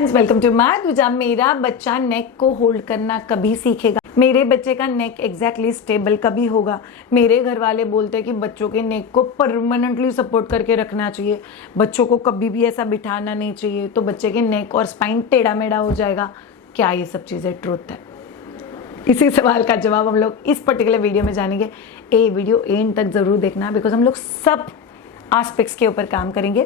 Friends, welcome to my दूजा। मेरा बच्चा नेक को होल्ड करना कभी सीखेगा? मेरे बच्चे का नेक एग्जैक्टली स्टेबल कभी होगा? मेरे घर वाले बोलते हैं कि बच्चों के नेक को परमानेंटली सपोर्ट करके रखना चाहिए, बच्चों को कभी भी ऐसा बिठाना नहीं चाहिए, तो बच्चे के नेक और स्पाइन टेढ़ा मेढ़ा हो जाएगा। क्या ये सब चीज़ें ट्रुथ है? इसी सवाल का जवाब हम लोग इस पर्टिकुलर वीडियो में जानेंगे। ये वीडियो एंड तक ज़रूर देखना, बिकॉज हम लोग सब आस्पेक्ट्स के ऊपर काम करेंगे,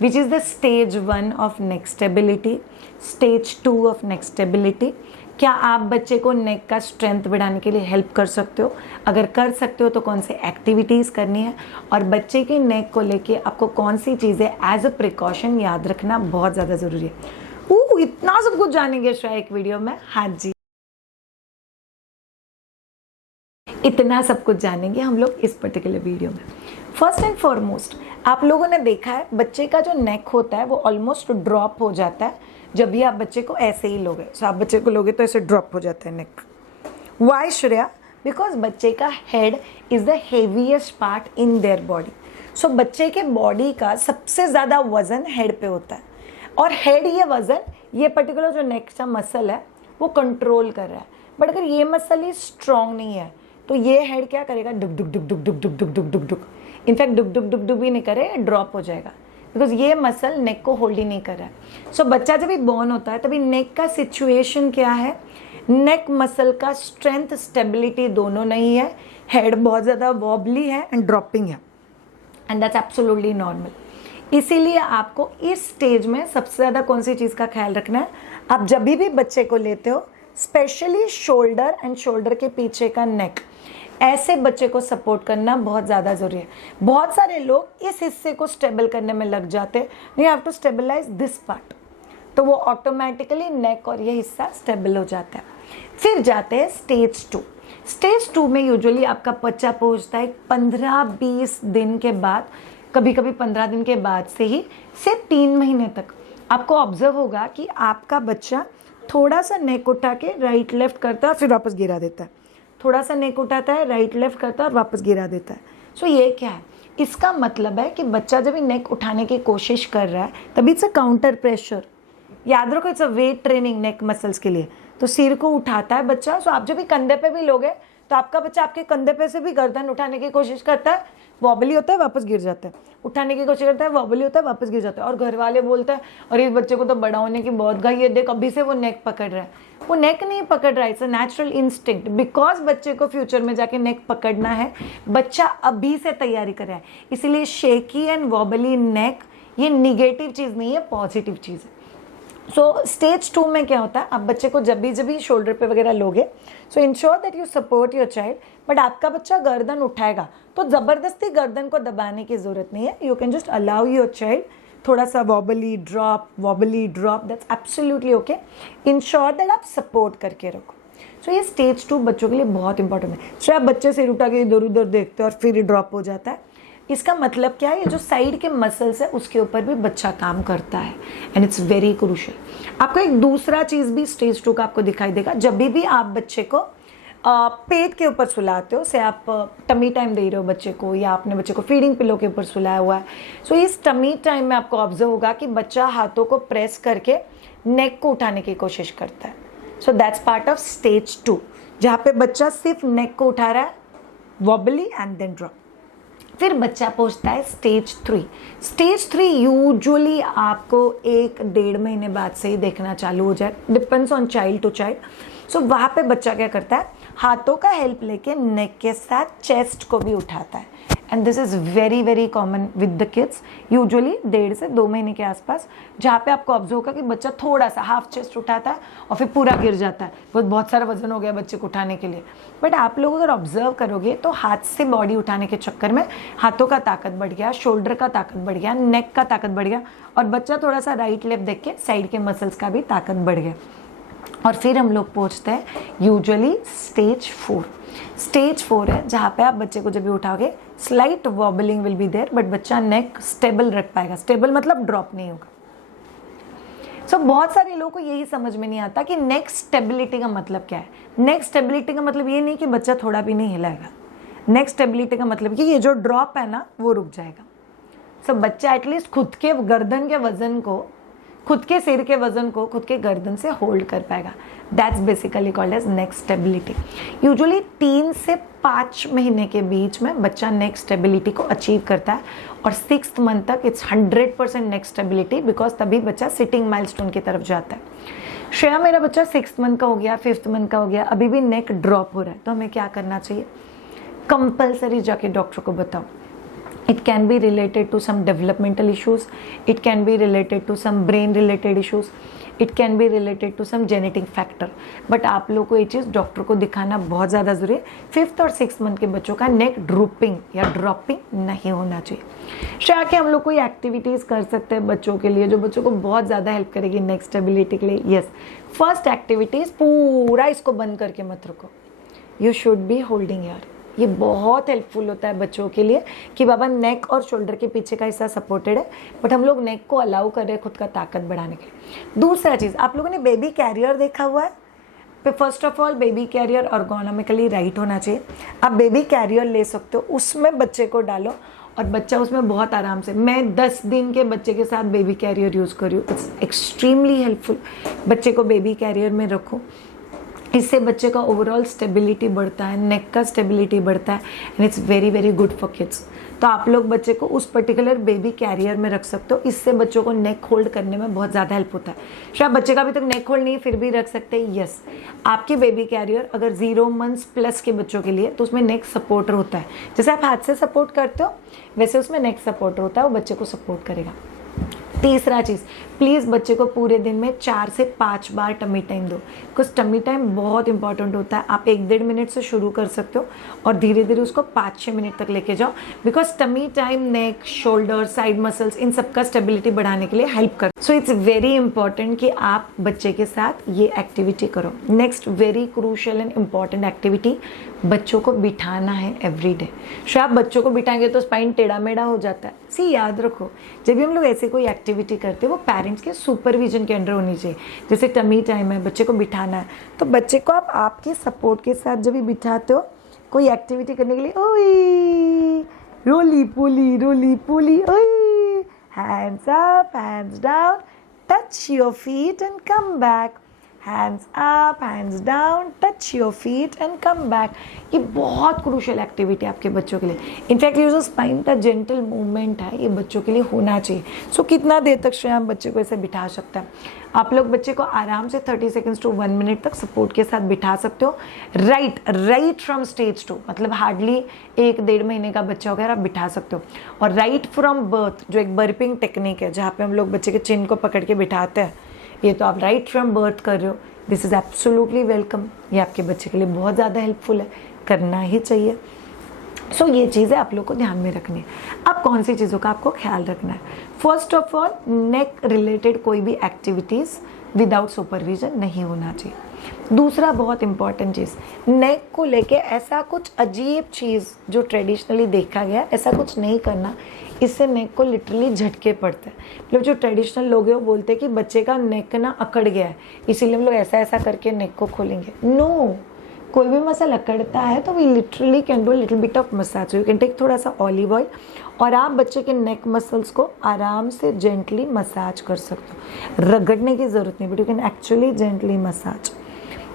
which is the stage 1 of neck stability, stage 2 of neck stability. क्या आप बच्चे को नेक का स्ट्रेंथ बढ़ाने के लिए हेल्प कर सकते हो? अगर कर सकते हो तो कौन सी एक्टिविटीज़ करनी है, और बच्चे के नेक को लेके आपको कौन सी चीज़ें एज अ प्रिकॉशन याद रखना बहुत ज़्यादा ज़रूरी है। इतना सब कुछ जानेंगे शायद एक वीडियो में। हाँ जी, इतना सब कुछ जानेंगे हम लोग इस पर्टिकुलर वीडियो में। फर्स्ट एंड फॉरमोस्ट, आप लोगों ने देखा है बच्चे का जो नेक होता है वो ऑलमोस्ट ड्रॉप हो जाता है जब भी आप बच्चे को ऐसे ही लोगे। सो आप बच्चे को लोगे तो ऐसे ड्रॉप हो जाता है नेक। वाई श्रेया? बिकॉज बच्चे का head is the heaviest part in their body. So बच्चे के बॉडी का सबसे ज़्यादा वजन हेड पे होता है, और हेड ये वजन, ये पर्टिकुलर जो नेक का मसल है वो कंट्रोल कर रहा है। बट अगर ये मसल ही स्ट्रांग नहीं है तो ये हेड क्या करेगा? डुक डुक डुक डुक डुक डुक डुक डुक डुक डुक। इनफैक्ट डुक डुक डुक डुक भी नहीं करे, ड्रॉप हो जाएगा, बिकॉज ये मसल नेक को होल्ड ही नहीं कर रहा है। सो बच्चा जब भी बॉर्न होता है तभी नेक का सिचुएशन क्या है? नेक मसल का स्ट्रेंथ स्टेबिलिटी दोनों नहीं है, हेड बहुत ज़्यादा वॉबली है एंड ड्रॉपिंग है, एंड दैट्स एब्सोल्युटली नॉर्मल। इसीलिए आपको इस स्टेज में सबसे ज़्यादा कौन सी चीज़ का ख्याल रखना है? आप जब भी बच्चे को लेते हो, स्पेशली शोल्डर एंड शोल्डर के पीछे का नेक, ऐसे बच्चे को सपोर्ट करना बहुत ज़्यादा ज़रूरी है। बहुत सारे लोग इस हिस्से को स्टेबल करने में लग जाते हैं, you have to stabilize this part, तो वो ऑटोमेटिकली नेक और ये हिस्सा स्टेबल हो जाता है। फिर जाते हैं स्टेज 2। स्टेज 2 में यूजुअली आपका बच्चा पहुंचता है 15-20 दिन के बाद, कभी कभी 15 दिन के बाद से ही से 3 महीने तक। आपको ऑब्जर्व होगा कि आपका बच्चा थोड़ा सा नेक उठा के राइट लेफ्ट करता है, फिर वापस गिरा देता है, थोड़ा सा नेक उठाता है, राइट लेफ्ट करता है और वापस गिरा देता है। सो ये क्या है? इसका मतलब है कि बच्चा जब भी नेक उठाने की कोशिश कर रहा है तभी इट्स अ काउंटर प्रेशर। याद रखो, it's a weight training neck muscles के लिए। तो सिर को उठाता है बच्चा, सो आप जब भी कंधे पे भी लोगे तो आपका बच्चा आपके कंधे पे से भी गर्दन उठाने की कोशिश करता है, वॉबली होता है, वापस गिर जाता है, उठाने की कोशिश करता है, वॉबली होता है, वापस गिर जाता है। और घर वाले बोलते हैं और इस बच्चे को तो बड़ा होने की बहुत घाई है, देख अभी से वो नेक पकड़ रहा है। वो नेक नहीं पकड़ रहा है, it's a natural instinct, because बच्चे को फ्यूचर में जाके नेक पकड़ना है। बच्चा अभी से तैयारी कर रहा है, इसीलिए शेकी एंड वॉबली नेक ये निगेटिव चीज़ नहीं है, पॉजिटिव चीज़ है। सो स्टेज 2 में क्या होता है? आप बच्चे को जब भी शोल्डर पे वगैरह लोगे, सो ensure that you support your child, but आपका बच्चा गर्दन उठाएगा तो ज़बरदस्ती गर्दन को दबाने की ज़रूरत नहीं है। You can just allow your child थोड़ा सा wobbly drop, that's absolutely okay. Ensure that आप सपोर्ट करके रखो। सो ये स्टेज 2 बच्चों के लिए बहुत इंपॉर्टेंट है। सो आप बच्चे सिर उठा के इधर उधर देखते हैं और फिर ड्रॉप हो जाता है, इसका मतलब क्या है? ये जो साइड के मसल्स है उसके ऊपर भी बच्चा काम करता है, एंड इट्स वेरी क्रूशियल। आपको एक दूसरा चीज़ भी स्टेज 2 का आपको दिखाई देगा। जब भी आप बच्चे को पेट के ऊपर सुलाते हो, से आप टमी टाइम दे रहे हो बच्चे को, या आपने बच्चे को फीडिंग पिलो के ऊपर सुलाया हुआ है, सो इस टमी टाइम में आपको ऑब्जर्व होगा कि बच्चा हाथों को प्रेस करके नेक को उठाने की कोशिश करता है। So that's part of stage 2, जहाँ पे बच्चा सिर्फ नेक को उठा रहा है, वॉबली एंड देन ड्रॉप। फिर बच्चा पहुंचता है स्टेज 3। स्टेज 3 यूजुअली आपको 1-1.5 महीने बाद से ही देखना चालू हो जाए, depends on child to child. So वहाँ पे बच्चा क्या करता है? हाथों का हेल्प लेके नेक के साथ चेस्ट को भी उठाता है, and this is very very common with the kids, usually 1.5 से 2 महीने के आसपास, जहाँ पे आपको ऑब्जर्व होगा कि बच्चा थोड़ा सा हाफ चेस्ट उठाता है और फिर पूरा गिर जाता है, बहुत सारा वजन हो गया बच्चे को उठाने के लिए। बट आप लोग अगर ऑब्जर्व करोगे तो हाथ से बॉडी उठाने के चक्कर में हाथों का ताकत बढ़ गया, शोल्डर का ताकत बढ़ गया, नेक का ताकत बढ़ गया, और बच्चा थोड़ा सा राइट लेफ्ट देख के साइड के मसल्स का भी ताकत बढ़ गया। और फिर हम लोग पहुँचते हैं यूजुअली स्टेज 4। स्टेज 4 है जहाँ पे आप बच्चे को जब भी उठाओगे slight wobbling will be there, but बच्चा नेक स्टेबल रख पाएगा। स्टेबल मतलब ड्रॉप नहीं होगा। सो बहुत सारे लोगों को यही समझ में नहीं आता कि नेक स्टेबिलिटी का मतलब क्या है। नेक स्टेबिलिटी का मतलब ये नहीं कि बच्चा थोड़ा भी नहीं हिलाएगा। नेक स्टेबिलिटी का मतलब कि ये जो ड्रॉप है ना वो रुक जाएगा। सो बच्चा एटलीस्ट खुद के गर्दन के वजन को खुद के सिर के वजन को खुद के गर्दन से होल्ड कर पाएगा। That's basically called as neck stability. Usually 3 से 5 महीने के बीच में बच्चा नेक स्टेबिलिटी को अचीव करता है और 6th मंथ तक इट्स 100% नेक स्टेबिलिटी, बिकॉज तभी बच्चा सिटिंग माइलस्टोन की तरफ जाता है। श्रेया मेरा बच्चा 6th मंथ का हो गया, 5th मंथ का हो गया, अभी भी नेक ड्रॉप हो रहा है, तो हमें क्या करना चाहिए? कंपल्सरी जाके डॉक्टर को बताओ। It can be related to some developmental issues, it can be related to some brain related issues, it can be related to some genetic factor, but आप लोग को ये चीज़ डॉक्टर को दिखाना बहुत ज़्यादा ज़रूरी है। 5th और 6th मंथ के बच्चों का नेक ड्रूपिंग या ड्रॉपिंग नहीं होना चाहिए। श्रेया के हम लोग कोई एक्टिविटीज़ कर सकते हैं बच्चों के लिए जो बच्चों को बहुत ज़्यादा हेल्प करेगी नेक स्टेबिलिटी के लिए। यस, फर्स्ट एक्टिविटीज़ पूरा इसको बंद करके मत रखो, यू शुड बी होल्डिंग यार। ये बहुत हेल्पफुल होता है बच्चों के लिए कि बाबा नेक और शोल्डर के पीछे का हिस्सा सपोर्टेड है, बट हम लोग नेक को अलाउ कर रहे हैं खुद का ताकत बढ़ाने के लिए। दूसरा चीज़, आप लोगों ने बेबी कैरियर देखा हुआ है? First of all baby carrier ergonomically right होना चाहिए। आप बेबी कैरियर ले सकते हो, उसमें बच्चे को डालो और बच्चा उसमें बहुत आराम से, मैं 10 दिन के बच्चे के साथ बेबी कैरियर यूज़ करी हूँ, इट्स एक्सट्रीमली हेल्पफुल। बच्चे को बेबी कैरियर में रखो, इससे बच्चे का ओवरऑल स्टेबिलिटी बढ़ता है, नेक का स्टेबिलिटी बढ़ता है and it's very very good for kids. तो आप लोग बच्चे को उस पर्टिकुलर बेबी कैरियर में रख सकते हो, इससे बच्चों को नेक होल्ड करने में बहुत ज़्यादा हेल्प होता है। शायद बच्चे का अभी तक नेक होल्ड नहीं है फिर भी रख सकते हैं। यस, आपकी बेबी कैरियर अगर 0 मंथ्स प्लस के बच्चों के लिए तो उसमें नेक सपोर्टर होता है। जैसे आप हाथ से सपोर्ट करते हो वैसे उसमें नेक सपोर्टर होता है, वो बच्चे को सपोर्ट करेगा। तीसरा चीज़, प्लीज़ बच्चे को पूरे दिन में 4 से 5 बार टमी टाइम दो, बिकॉज टमी टाइम बहुत इंपॉर्टेंट होता है। आप 1-1.5 मिनट से शुरू कर सकते हो और धीरे धीरे उसको 5-6 मिनट तक लेके जाओ, because tummy time neck, shoulder, side muscles, इन सबका स्टेबिलिटी बढ़ाने के लिए हेल्प कर। सो इट्स वेरी इंपॉर्टेंट कि आप बच्चे के साथ ये एक्टिविटी करो। Next very crucial and important activity, बच्चों को बिठाना है एवरी डे। शायद बच्चों को बिठाएंगे तो स्पाइन टेढ़ा मेढ़ा हो जाता है। सी याद रखो, जब भी हम लोग ऐसे कोई एक्टिविटी करते हैं वो पेरेंट्स के सुपरविजन के अंडर होनी चाहिए। जैसे टमी टाइम है, बच्चे को बिठाना है, तो बच्चे को आप आपके सपोर्ट के साथ जब भी बिठाते हो कोई एक्टिविटी करने के लिए, ओए रोली पोली ओए, hands up hands down, touch your feet and come back, hands up hands down, touch your feet and come back. ये बहुत क्रूशियल एक्टिविटी है आपके बच्चों के लिए। इनफैक्ट ये जो स्पाइन का जेंटल मूवमेंट है ये बच्चों के लिए होना चाहिए। सो कितना देर तक श्रेया बच्चे को ऐसे बिठा सकता है? आप लोग बच्चे को आराम से 30 सेकेंड्स टू 1 मिनट तक सपोर्ट के साथ बिठा सकते हो। राइट फ्रॉम स्टेज 2, मतलब हार्डली 1-1.5 महीने का बच्चा वगैरह आप बिठा सकते हो। और राइट फ्रॉम बर्थ, जो एक बर्पिंग टेक्निक है जहाँ पे हम लोग बच्चे के चिन को पकड़ के बिठाते हैं, ये तो आप राइट फ्रॉम बर्थ कर रहे हो। This is absolutely welcome. ये आपके बच्चे के लिए बहुत ज़्यादा हेल्पफुल है, करना ही चाहिए। सो ये चीज़ें आप लोग को ध्यान में रखनी है। अब कौन सी चीज़ों का आपको ख्याल रखना है? First of all, neck related कोई भी एक्टिविटीज़ विदाउट सुपरविजन नहीं होना चाहिए। दूसरा बहुत इंपॉर्टेंट चीज़, नेक को लेके ऐसा कुछ अजीब चीज़ जो ट्रेडिशनली देखा गया ऐसा कुछ नहीं करना, इससे नेक को लिटरली झटके पड़ते हैं। मतलब जो ट्रेडिशनल लोग हैं वो बोलते हैं कि बच्चे का नेक ना अकड़ गया है इसीलिए हम लोग ऐसा ऐसा करके नेक को खोलेंगे। नो, कोई भी मसल अकड़ता है तो we literally can do little bit of massage. You can take थोड़ा सा ऑलिव ऑयल और आप बच्चे के नेक मसल्स को आराम से जेंटली मसाज कर सकते हो। रगड़ने की ज़रूरत नहीं, but you can actually gently massage.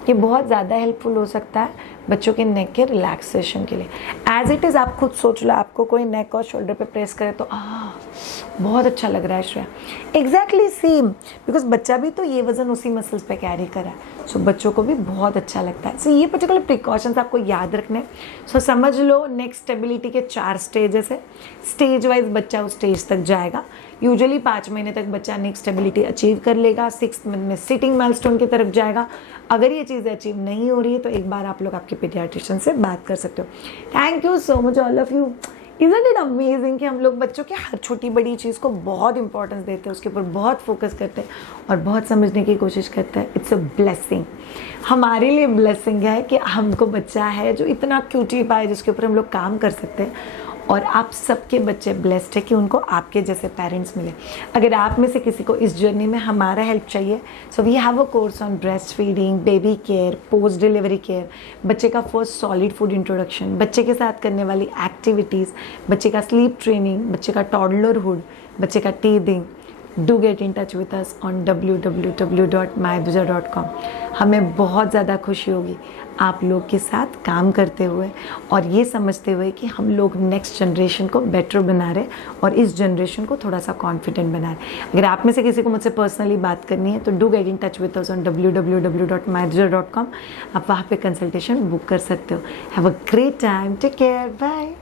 ये बहुत ज़्यादा हेल्पफुल हो सकता है बच्चों के नेक के रिलैक्सेशन के लिए। एज इट इज़ आप खुद सोच लो, आपको कोई नेक और शोल्डर पे प्रेस करे तो बहुत अच्छा लग रहा है श्रेया। एग्जैक्टली सेम, बिकॉज बच्चा भी तो ये वज़न उसी मसल्स पे कैरी कर रहा है, सो बच्चों को भी बहुत अच्छा लगता है। सो ये पर्टिकुलर प्रिकॉशंस आपको याद रखने। सो समझ लो नेक स्टेबिलिटी के 4 स्टेजेस है। स्टेज वाइज बच्चा उस स्टेज तक जाएगा। यूजुअली 5 महीने तक बच्चा नेक स्टेबिलिटी अचीव कर लेगा, 6th मंथ में सिटिंग माइलस्टोन की तरफ जाएगा। अगर ये चीज़ें अचीव नहीं हो रही है तो एक बार आप लोग आपके पीडियाट्रिशियन से बात कर सकते हो। Thank you so much all of you. Isn't it amazing कि हम लोग बच्चों की हर छोटी बड़ी चीज़ को बहुत इंपॉर्टेंस देते हैं, उसके ऊपर बहुत फोकस करते हैं और बहुत समझने की कोशिश करते हैं। It's a blessing. हमारे लिए ब्लेसिंग है कि हमको बच्चा है जो इतना क्यूटी पाए, जिसके ऊपर हम लोग काम कर सकते हैं। और आप सबके बच्चे ब्लेस्ड है कि उनको आपके जैसे पेरेंट्स मिले। अगर आप में से किसी को इस जर्नी में हमारा हेल्प चाहिए, so we have a course on breast feeding, baby care, post delivery care, बच्चे का फर्स्ट सॉलिड फूड इंट्रोडक्शन, बच्चे के साथ करने वाली एक्टिविटीज़, बच्चे का स्लीप ट्रेनिंग, बच्चे का टॉडलरहुड, बच्चे का teething, do get in touch with us on www.myduja.com। हमें बहुत ज़्यादा खुशी होगी आप लोग के साथ काम करते हुए और ये समझते हुए कि हम लोग नेक्स्ट जनरेशन को बेटर बना रहे और इस जनरेशन को थोड़ा सा कॉन्फिडेंट बना रहे। अगर आप में से किसी को मुझसे पर्सनली बात करनी है तो do get in touch with us on www.myduja.com। आप वहाँ पे कंसल्टेशन बुक कर सकते हो। Have a great time, take care, bye.